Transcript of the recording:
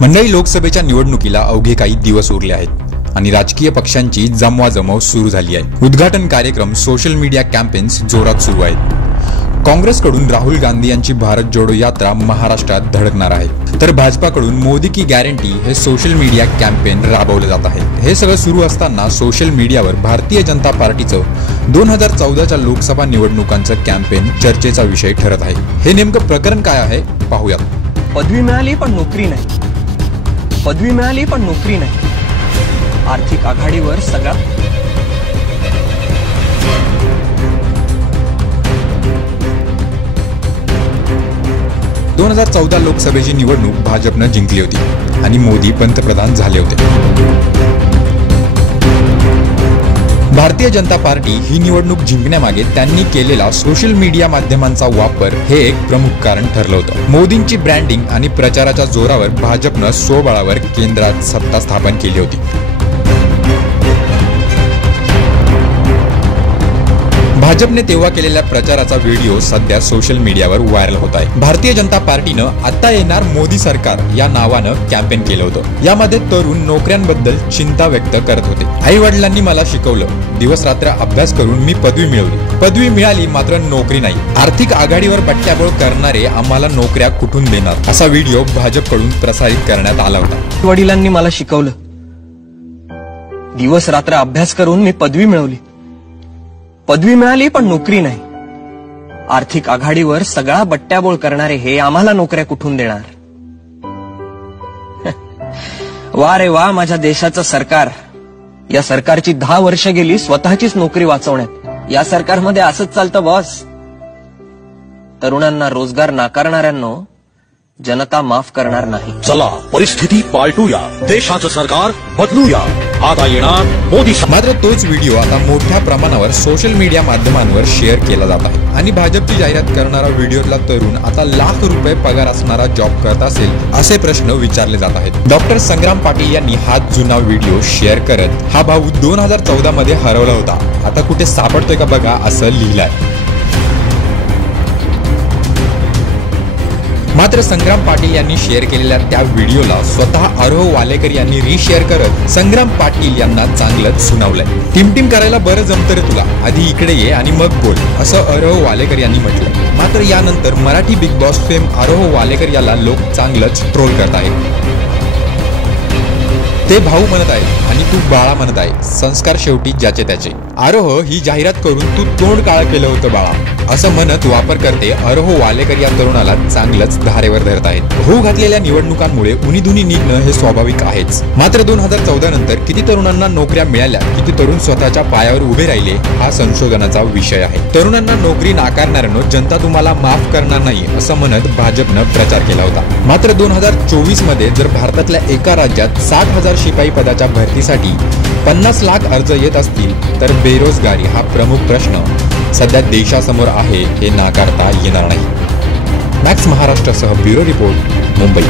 मंडळी, लोकसभेच्या निवडणुकीला अवघे काही दिवस उरले आहेत आणि राजकीय पक्षांची जमवाजमव सुरू झाली आहे। उद्घाटन कार्यक्रम, सोशल मीडिया कॅम्पेन्स जोरात सुरू आहेत। काँग्रेसकडून राहुल गांधी यांची भारत जोडो यात्रा महाराष्ट्रात धडकणार आहे, तर भाजपाकडून मोदी की गॅरंटी हे सोशल मीडिया कॅम्पेन राबवले जात आहे। हे सगळं सुरू असताना सोशल मीडियावर भारतीय जनता पार्टीचं 2014च्या लोकसभा निवडणुकांचं कॅम्पेन चर्चेचा विषय ठरत आहे। हे नेमकं प्रकरण काय आहे पाहूयात। पदवी मिळाली पण नोकरी नाही, पदवी मिळाली पण नोकरी नाही, आर्थिक आघाडीवर सगळा 2014 लोकसभेची निवडणूक भाजपनं जिंकली होती आणि मोदी पंतप्रधान झाले होते। भारतीय जनता पार्टी ही निवडणूक जिंकण्यामागे त्यांनी केलेला सोशल मीडिया माध्यमांचा वापर हे एक प्रमुख कारण ठरलं होतं। मोदींची ब्रँडिंग आणि प्रचाराच्या जोरावर भाजपनं स्वबळावर केंद्रात सत्ता स्थापन केली होती। भाजपने तेव्हा केलेल्या प्रचाराचा व्हिडिओ सध्या सोशल मीडियावर व्हायरल होत आहे। भारतीय जनता पार्टीनं आता येणार मोदी सरकार या नावानं कॅम्पेन केलं होतं। यामध्ये तरुण नोकऱ्यांबद्दल चिंता व्यक्त करत होते। आई वडिलांनी मला शिकवलं, दिवस रात्र अभ्यास करून मी पदवी मिळवली, पदवी मिळाली मात्र नोकरी नाही, आर्थिक आघाडीवर बट्ट्याबोळ करणारे आम्हाला नोकऱ्या कुठून देणार, असा व्हिडिओ भाजपकडून प्रसारित करण्यात आला होता। वडिलांनी मला शिकवलं, दिवस रात्र अभ्यास करून मी पदवी मिळवली, पदवी मिळाली पण नोकरी नाही, आर्थिक आघाडीवर सगळा बट्ट्याबोळ करणारे हे आम्हाला नोकऱ्या कुठून देणार। वा रे वा माझ्या देशाचं सरकार। या सरकारची 10 वर्ष गेली स्वतःचीच नोकरी वाचवण्यात। या सरकारमध्ये असंच चालतं बॉस। तरुणांना रोजगार नाकारणाऱ्यांनो जनता माफ करणार नाही। चला परिस्थिती पालटूया, देशाचं सरकार बदलूया, आता येणार मोदी। मात्र तोच व्हिडिओ आता मोठ्या प्रमाणावर सोशल मीडिया माध्यमांवर शेअर केला जात आहे आणि भाजपची जाहिरात करणारा व्हिडिओतला तरुण आता लाख रुपये पगार असणारा जॉब करत असेल असे प्रश्न विचारले जात आहेत। डॉक्टर संग्राम पाटील यांनी हा जुना व्हिडिओ शेअर करत हा भाऊ 2014 मध्ये हरवला होता, आता कुठे सापडतोय का बघा असं लिहिलंय। मात्र संग्राम पाटील यांनी शेअर केलेल्या त्या व्हिडिओला स्वतः आरोह वालेकर यांनी रिशेअर करत संग्राम पाटील यांना चांगलंच सुनावलंय। टिमटिम करायला बरं जमतं रे तुला, आधी इकडे ये आणि मग बोल, असं आरोह वालेकर यांनी म्हटलंय। मात्र यानंतर मराठी बिग बॉस फेम आरोह वालेकर याला लोक चांगलंच ट्रोल करत आहेत। ते भाऊ म्हणत आहे आणि तू बाळा म्हणत आहे, संस्कार शेवटी ज्याचे त्याचे। आरोह ही जाहिरात करून तू तोंड काळं केलं होतं बाळा, असं म्हणत वापरकर्ते आरोह वालेकर या तरुणाला चांगलंच धारेवर धरत आहेत। होऊ घातलेल्या निवडणुकांमुळे उनीधुनी निघणं हे स्वाभाविक आहेच। मात्र 2014 नंतर किती तरुणांना नोकऱ्या मिळाल्या, किती तरुण स्वतःच्या पायावर उभे राहिले हा संशोधनाचा विषय आहे। तरुणांना नोकरी नाकारणाऱ्यांनो जनता तुम्हाला माफ करणार नाही असं म्हणत भाजपनं प्रचार केला होता। मात्र 2024 मध्ये जर भारतातल्या एका राज्यात 60,000 शिपाई पदाच्या भरतीसाठी 50 लाख अर्ज येत असतील तर बेरोजगारी हा प्रमुख प्रश्न सध्या देशासमोर आहे हे नाकारता येणार नाही। मॅक्स महाराष्ट्रासह ब्युरो रिपोर्ट, मुंबई।